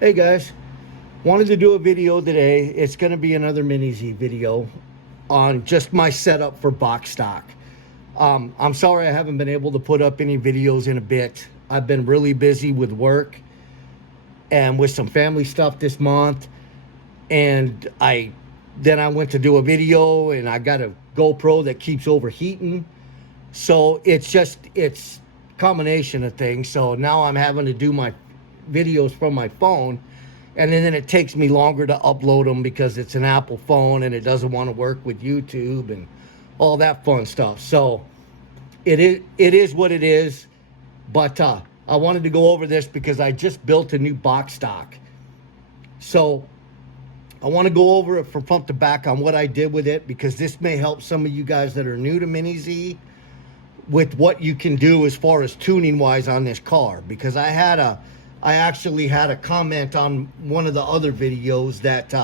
Hey guys, wanted to do a video today. It's going to be another Mini Z video on just my setup for box stock. I'm sorry I haven't been able to put up any videos in a bit. I've been really busy with work and with some family stuff this month. And then I went to do a video and I got a GoPro that keeps overheating. So it's a combination of things. So now I'm having to do my videos from my phone, and then it takes me longer to upload them because it's an Apple phone and it doesn't want to work with YouTube and all that fun stuff. So it is what it is. But I wanted to go over this because I just built a new box stock. So I want to go over it from front to back on what I did with it, because this may help some of you guys that are new to Mini Z with what you can do as far as tuning wise on this car. Because I actually had a comment on one of the other videos that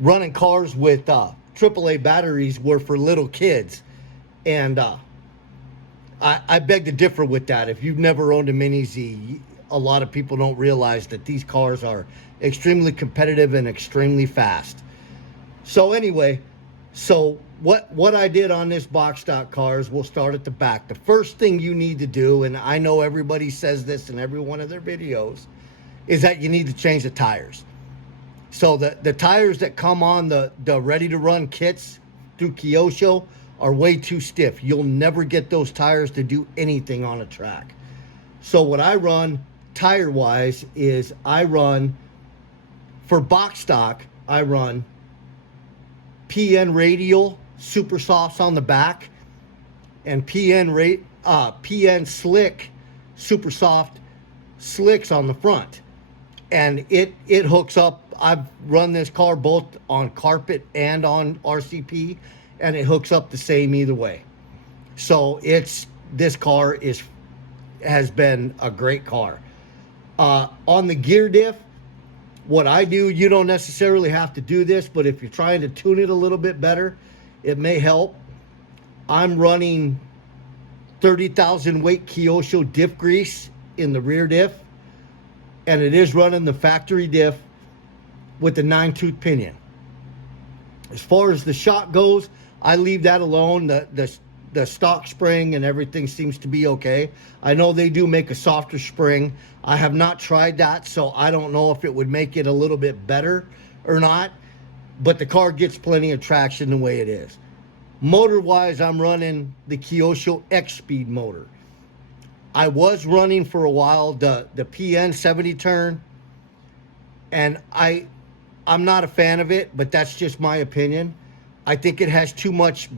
running cars with AAA batteries were for little kids. And I beg to differ with that. If you've never owned a Mini Z, a lot of people don't realize that these cars are extremely competitive and extremely fast. So anyway, what I did on this box stock car is we'll start at the back. The first thing you need to do, and I know everybody says this in every one of their videos, is that you need to change the tires. So the tires that come on the ready to run kits through Kyosho are way too stiff. You'll never get those tires to do anything on a track. So what I run tire wise is for box stock, I run PN Radial Super Softs on the back and PN Slick Super Soft Slicks on the front. And it hooks up. I've run this car both on carpet and on RCP, and it hooks up the same either way. So this car has been a great car. On the gear diff, what I do, you don't necessarily have to do this, but if you're trying to tune it a little bit better, it may help. I'm running 30,000 weight Kyosho diff grease in the rear diff, and it is running the factory diff with the 9-tooth pinion. As far as the shock goes, I leave that alone. The stock spring and everything seems to be okay. I know they do make a softer spring. I have not tried that, so I don't know if it would make it a little bit better or not, but the car gets plenty of traction the way it is. Motor wise, I'm running the Kyosho X-Speed motor. I was running for a while the PN 70 turn, and I'm not a fan of it, but that's just my opinion. I think it has too much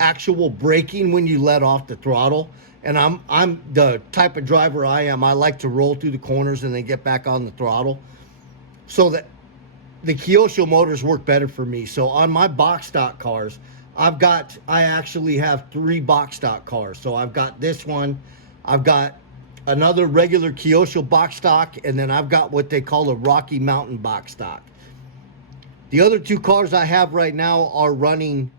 actual braking when you let off the throttle, and I'm the type of driver I am. I like to roll through the corners and then get back on the throttle, so that the Kyosho motors work better for me. So on my box stock cars, I actually have 3 box stock cars. So I've got this one, I've got another regular Kyosho box stock, and then I've got what they call a Rocky Mountain box stock. The other 2 cars I have right now are running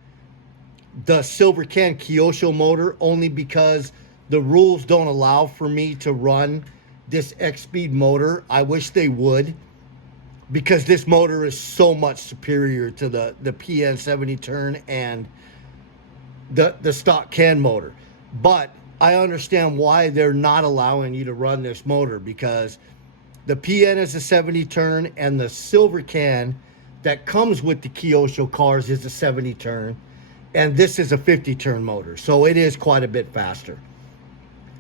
the Silver Can Kyosho motor, only because the rules don't allow for me to run this X-Speed motor. I wish they would, because this motor is so much superior to the PN 70 turn and the stock can motor. But I understand why they're not allowing you to run this motor, because the PN is a 70 turn and the Silver Can that comes with the Kyosho cars is a 70 turn, and this is a 50 turn motor, so it is quite a bit faster.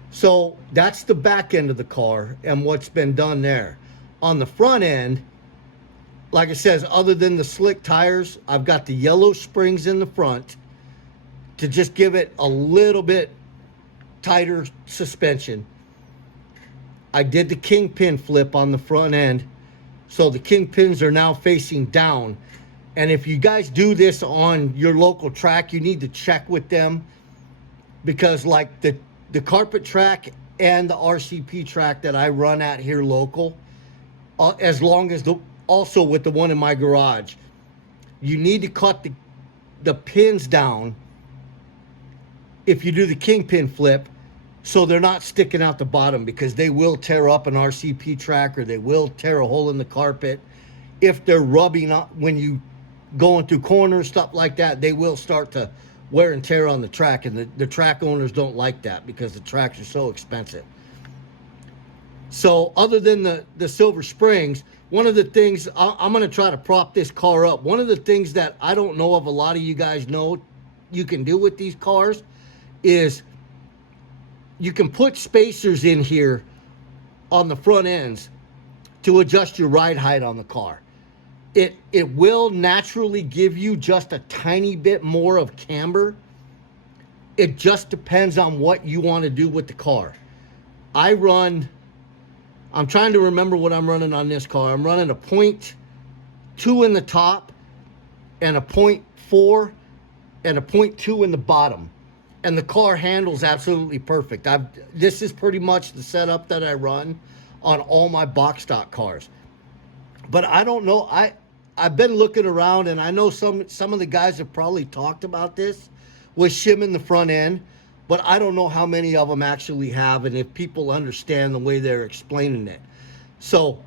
So that's the back end of the car and what's been done there. On the front end, like it says, other than the slick tires, I've got the yellow springs in the front to just give it a little bit tighter suspension. I did the kingpin flip on the front end, so the kingpins are now facing down. And if you guys do this on your local track, you need to check with them, because like the carpet track and the RCP track that I run at here local, as long as also with the one in my garage, you need to cut the pins down if you do the kingpin flip, so they're not sticking out the bottom, because they will tear up an RCP track, or they will tear a hole in the carpet. If they're rubbing up when you going through corners, stuff like that, they will start to wear and tear on the track, and the track owners don't like that because the tracks are so expensive. So other than the Silver Springs, one of the things, I'm going to try to prop this car up. One of the things that I don't know of, a lot of you guys know you can do with these cars, is you can put spacers in here on the front ends to adjust your ride height on the car. It will naturally give you just a tiny bit more of camber. It just depends on what you want to do with the car. I'm trying to remember what I'm running on this car. I'm running a 0.2 in the top, and a 0.4 and a 0.2 in the bottom. And the car handles absolutely perfect. This is pretty much the setup that I run on all my box stock cars. But I don't know. I've been looking around, and I know some of the guys have probably talked about this with shimming the front end, but I don't know how many of them actually have, and if people understand the way they're explaining it. So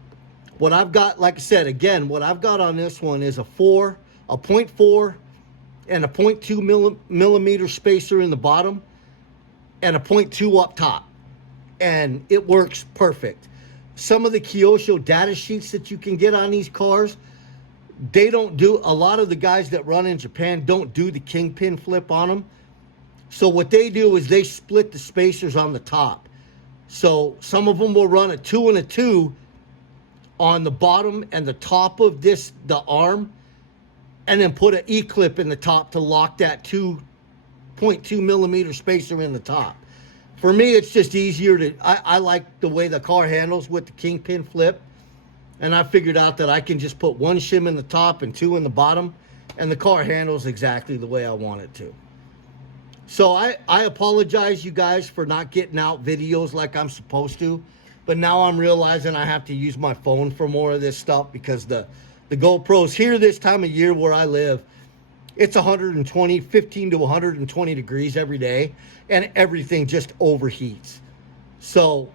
what I've got, like I said, again, what I've got on this one is a 0.4 and a 0.2 millimeter spacer in the bottom, and a 0.2 up top. And it works perfect. Some of the Kyosho data sheets that you can get on these cars, they don't do, a lot of the guys that run in Japan don't do the kingpin flip on them. So what they do is they split the spacers on the top. So some of them will run a 2 and a 2 on the bottom and the top of the arm, and then put an E-clip in the top to lock that 2.2 millimeter spacer in the top. For me, it's just easier I like the way the car handles with the kingpin flip. And I figured out that I can just put 1 shim in the top and 2 in the bottom, and the car handles exactly the way I want it to. So I apologize, you guys, for not getting out videos like I'm supposed to. But now I'm realizing I have to use my phone for more of this stuff, because the GoPros here this time of year where I live, it's 15 to 120 degrees every day, and everything just overheats. So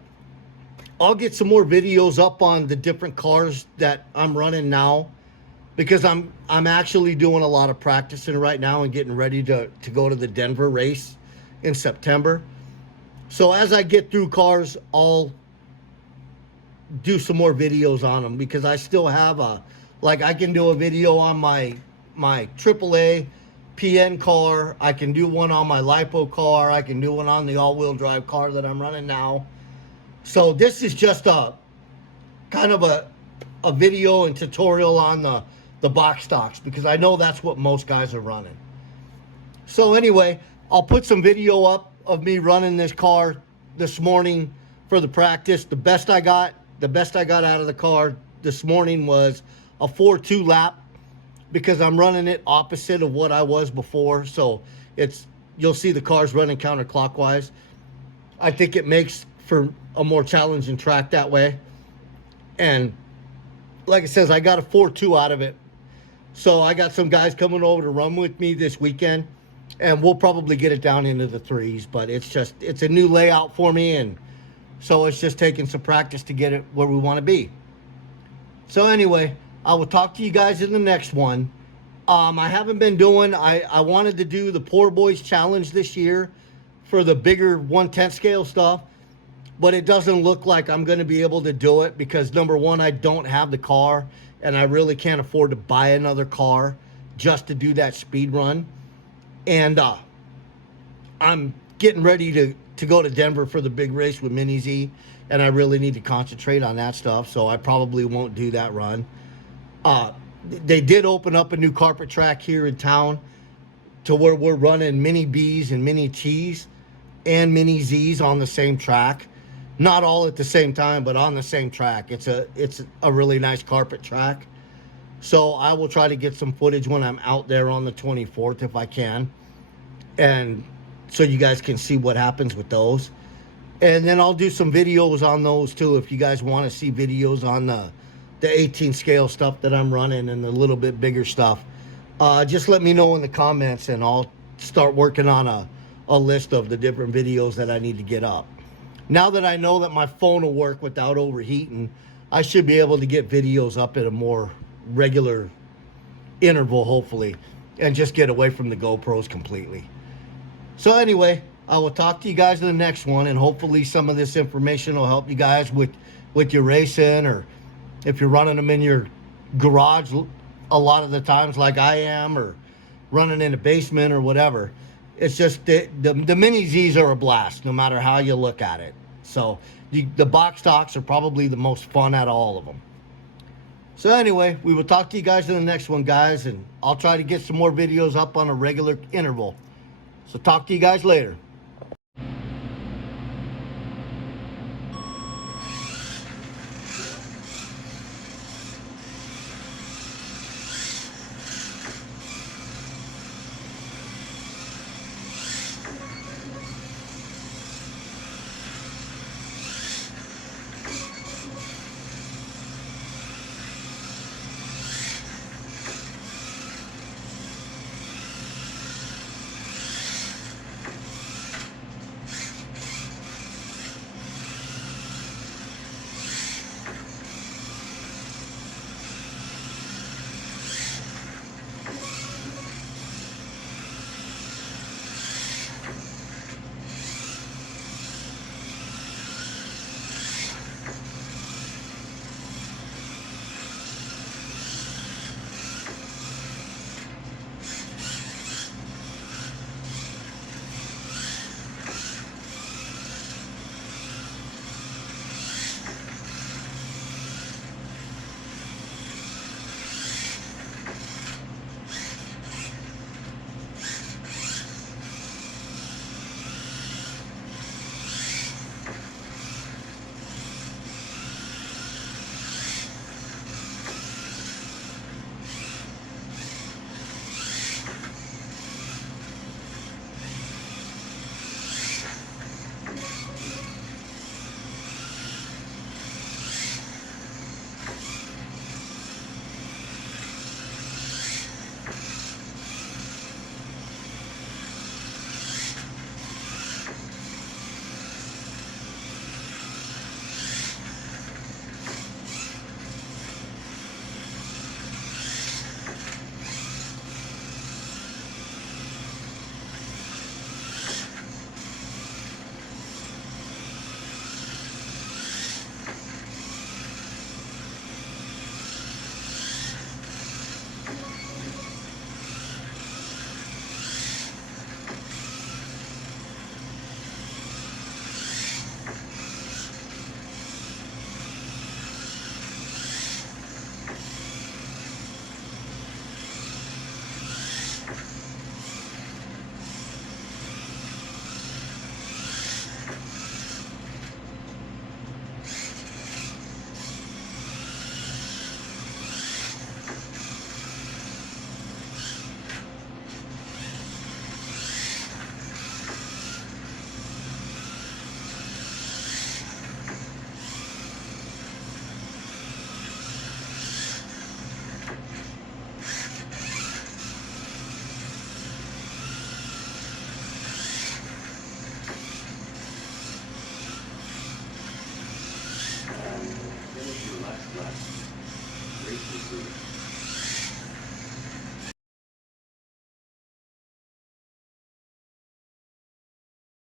I'll get some more videos up on the different cars that I'm running now, because I'm actually doing a lot of practicing right now and getting ready to go to the Denver race in September. So as I get through cars, I'll do some more videos on them, because I still have I can do a video on my AAA PN car. I can do one on my LiPo car. I can do one on the all-wheel drive car that I'm running now. So this is just a kind of a video and tutorial on the box stocks, because I know that's what most guys are running. So anyway, I'll put some video up of me running this car this morning for the practice. The best I got out of the car this morning was a 4.2 lap, because I'm running it opposite of what I was before. So you'll see the cars running counterclockwise. I think it makes for a more challenging track that way. And like it says, I got a 4.2 out of it. So I got some guys coming over to run with me this weekend, and we'll probably get it down into the 3s, but it's a new layout for me, and so it's just taking some practice to get it where we want to be. So anyway, I will talk to you guys in the next one. I haven't been doing, I wanted to do the Poor Boys Challenge this year for the bigger 1/10 scale stuff, but it doesn't look like I'm going to be able to do it, because number one, I don't have the car, and I really can't afford to buy another car just to do that speed run. And I'm getting ready to go to Denver for the big race with Mini Z, and I really need to concentrate on that stuff, so I probably won't do that run. They did open up a new carpet track here in town to where we're running Mini Bs and Mini Ts and Mini Zs on the same track. Not all at the same time, but on the same track. It's a really nice carpet track. So I will try to get some footage when I'm out there on the 24th if I can. And so you guys can see what happens with those. And then I'll do some videos on those too, if you guys want to see videos on the 18 scale stuff that I'm running and the little bit bigger stuff. Just let me know in the comments, and I'll start working on a list of the different videos that I need to get up. Now that I know that my phone will work without overheating, I should be able to get videos up at a more regular interval, hopefully, and just get away from the GoPros completely. So anyway, I will talk to you guys in the next one, and hopefully some of this information will help you guys with your racing, or if you're running them in your garage a lot of the times like I am, or running in a basement or whatever. It's just the Mini Zs are a blast no matter how you look at it. So the box stocks are probably the most fun out of all of them. So anyway, we will talk to you guys in the next one, guys, and I'll try to get some more videos up on a regular interval. So talk to you guys later. Finish your last lap. Race is